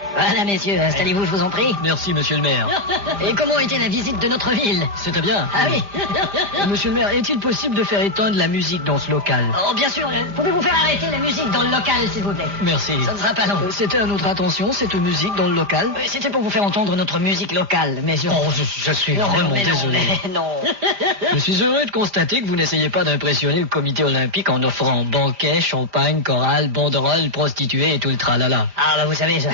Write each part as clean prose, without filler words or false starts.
Voilà, messieurs, installez-vous, je vous en prie. Merci, monsieur le maire. Et comment était la visite de notre ville? C'était bien. Ah oui. Monsieur le maire, est-il possible de faire éteindre la musique dans ce local? Oh, bien sûr, pouvez-vous faire arrêter la musique dans le local, s'il vous plaît? Merci. Ça ne sera pas long. C'était à notre attention, cette musique dans le local? C'était pour vous faire entendre notre musique locale, messieurs. Oh, je suis Non, vraiment mais non, désolé. mais non. Je suis heureux de constater que vous n'essayez pas d'impressionner le comité olympique en offrant banquet, champagne, chorale, banderoles, prostituées et tout le tralala. Ah, bah, vous savez, ça...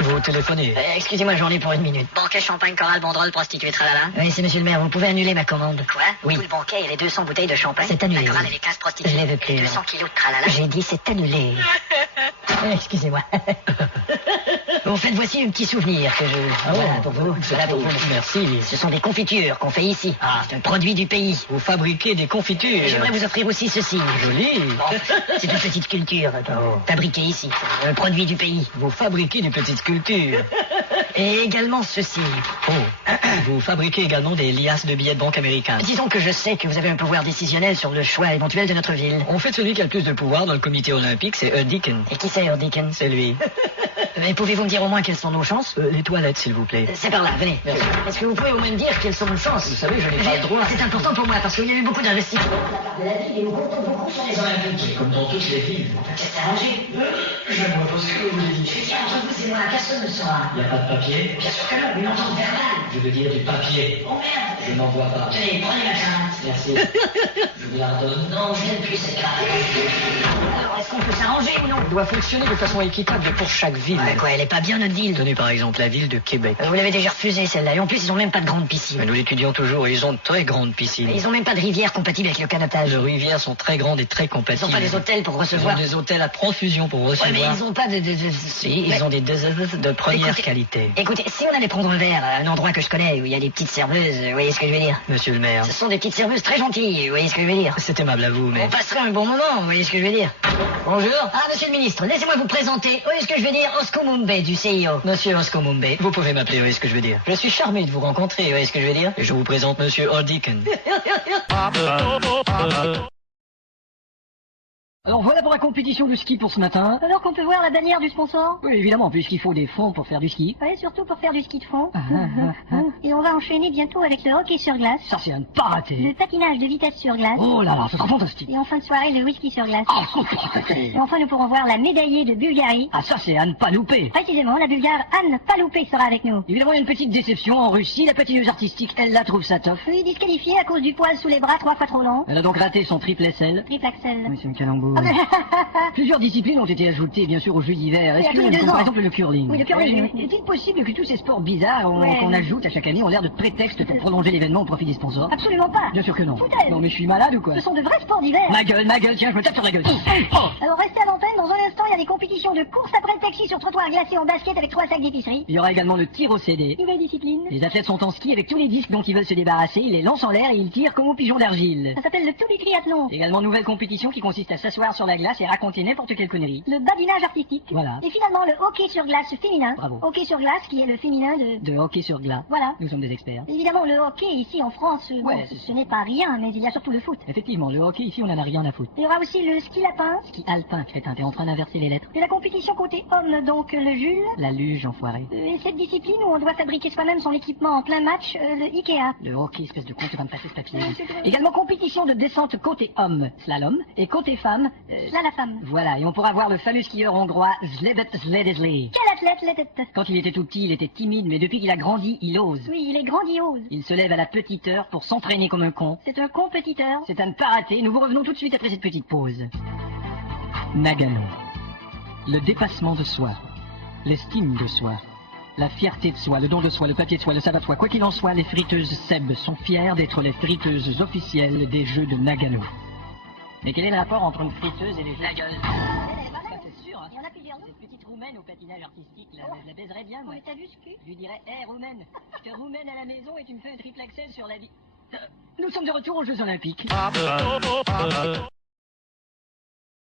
Vous téléphonez. Excusez-moi, j'en ai pour une minute. Banquet, champagne, chorale, banderole, prostituée, tralala. Oui, c'est monsieur le maire, vous pouvez annuler ma commande. Quoi? Oui. Tout le banquet et les 200 bouteilles de champagne. C'est annulé. La chorale et les 15 prostituées. Je les veux plus, Et les 200 non. kilos de tralala. J'ai dit c'est annulé. Excusez-moi. En fait, voici un petit souvenir que je... voilà, pour vous. Voilà pour vous. Merci. Ce sont des confitures qu'on fait ici. Ah. C'est un produit du pays. Vous fabriquez des confitures. J'aimerais vous offrir aussi ceci. Joli. Bon, c'est une petite sculpture fabriquée ici. Un produit du pays. Vous fabriquez des petites sculptures. Et également ceci. Oh. Vous fabriquez également des liasses de billets de banque américains. Disons que je sais que vous avez un pouvoir décisionnel sur le choix éventuel de notre ville. En fait, celui qui a le plus de pouvoir dans le comité olympique, c'est Earl Deacon. Et qui c'est, Earl Deacon? C'est lui. Mais pouvez-vous me dire au moins quelles sont nos chances? Les toilettes, s'il vous plaît. C'est par là, venez. Merci. Est-ce que vous pouvez au moins me dire quelles sont nos chances? Vous savez, je n'ai pas le droit. C'est important pour moi parce qu'il y a eu beaucoup d'investissements de la ville et nous comptons beaucoup sur les Olympiques. Comme dans toutes les villes. On peut peut-être s'arranger. Je me repose que vous voulez Je dire. veux dire, entre vous et moi, personne ne le saura. Il n'y a pas de papier. Bien sûr que non, une entente verbale. Je veux dire du papier. Oh merde. Je n'en vois pas. Tenez, prenez ma carte. Merci. Je vous la redonne. Non, je n'aime plus cette carte. Alors, est-ce qu'on peut s'arranger ou non? Elle doit fonctionner de façon équitable pour chaque ville. Ouais, quoi, elle est pas bien notre ville. Tenez par exemple la ville de Québec. Vous l'avez déjà refusée celle-là. Et en plus, ils ont même pas de grande piscine. Mais nous l'étudions toujours et ils ont de très grandes piscines. Ils ont même pas de rivière compatible avec le canotage. Les rivières sont très grandes et très Ils compatibles. ont pas des hôtels pour Ils recevoir. ont des hôtels à profusion pour Ouais, recevoir. mais ils ont pas de... Si, ils ont des de première Écoutez- qualité. Écoutez, si on allait prendre un verre à un endroit que je connais, où il y a des petites serveuses, vous voyez ce que je veux dire? Monsieur le maire, Ce sont des petites serveuses très gentilles, vous voyez ce que je veux dire? c'est aimable à vous, mais... On passerait un bon moment, vous voyez ce que je veux dire? Bonjour. Ah, monsieur le ministre, laissez-moi vous présenter, vous voyez ce que je veux dire? Osco Mumbe, du CIO. Monsieur Osco Mumbe, vous pouvez m'appeler, vous voyez ce que je veux dire. Je suis charmé de vous rencontrer, vous voyez ce que je veux dire. Et je vous présente Monsieur Earl Deacon. Alors voilà pour la compétition de ski pour ce matin. Alors qu'on peut voir la bannière du sponsor? Oui, évidemment, puisqu'il faut des fonds pour faire du ski. Oui, surtout pour faire du ski de fond. Ah, ah, ah. Et on va enchaîner bientôt avec le hockey sur glace, Ça, c'est à ne pas rater. le patinage de vitesse sur glace, Oh là là, ce sera fantastique. et en fin de soirée, le whisky sur glace. Ah, ça, c'est raté. Et enfin, nous pourrons voir la médaillée de Bulgarie. Ah, ça, c'est à ne pas louper. Précisément, la Bulgare Anne Paloupé sera avec nous. Évidemment, il y a une petite déception en Russie. La patineuse artistique, elle la trouve sa toffe. Oui, disqualifiée à cause du poil sous les bras 3 fois trop long. Elle a donc raté son triple SL. Triple Axel. Oui, c'est un calembour. Plusieurs disciplines ont été ajoutées, bien sûr, aux Jeux d'hiver. Oui, à Est-ce tous les que, 2 comme ans. par exemple, le curling. Oui, le curling, oui. Est-il possible que tous ces sports bizarres Ouais. qu'on ajoute à chaque année ont l'air de prétexte pour prolonger l'événement au profit des sponsors? Absolument pas. Bien sûr que non. Foutaise. Non, mais je suis malade ou quoi? Ce sont de vrais sports d'hiver. Ma gueule, tiens, je me tape sur la gueule. Oh. Alors restez à l'antenne, dans un instant, il y a des compétitions de course après le taxi sur trottoir glacé en basket avec 3 sacs d'épicerie. Il y aura également le tir au CD. Nouvelle discipline. Les athlètes sont en ski avec tous les disques dont ils veulent se débarrasser, ils les lancent en l'air et ils tirent comme aux pigeons d'argile. Ça s'appelle le tout du triathlon. Également nouvelle compétition qui consiste à s'asseoir sur la glace et raconter n'importe quelle connerie. Le badinage artistique. Voilà. Et finalement, le hockey sur glace féminin. Bravo. Hockey sur glace qui est le féminin de... De hockey sur glace. Voilà. Nous sommes des experts. Évidemment, le hockey ici en France, Ouais, ce n'est pas rien, mais il y a surtout le foot. Effectivement, le hockey ici on en a rien à foutre. Il y aura aussi le ski lapin. Ski alpin, crétin, t'es en train d'inverser les lettres. Et la compétition côté homme, donc le Jules. La luge, enfoiré. Et cette discipline où on doit fabriquer soi-même son équipement en plein match, le Ikea. Le hockey, espèce de con, tu vas me passer ce papier. Ouais, c'est drôle. Également compétition de descente côté homme, slalom, et côté femme, Là, la femme. voilà, et on pourra voir le fameux skieur hongrois Zlebet Zledesli. Quel athlète l'était? Quand il était tout petit, il était timide, mais depuis qu'il a grandi, il ose. Oui, il est grandiose. Il se lève à la petite heure pour s'entraîner comme un con. C'est un compétiteur. C'est à ne pas rater. Nous vous revenons tout de suite après cette petite pause. Nagano. Le dépassement de soi. L'estime de soi. La fierté de soi, le don de soi, le papier de soi, le savate de soi. Quoi qu'il en soit, les friteuses Seb sont fières d'être les friteuses officielles des Jeux de Nagano. Mais quel est le rapport entre une friteuse et les Jeux? La gueule. C'est sûr, hein. Il y en a plusieurs autres. Cette petite roumaine au patinage artistique, là, Oh. je la baiserais bien, moi. Mais t'as vu ce cul? Je lui dirais, hé roumaine, je te roumaine à la maison et tu me fais un triple axel sur la vie. Nous sommes de retour aux Jeux Olympiques.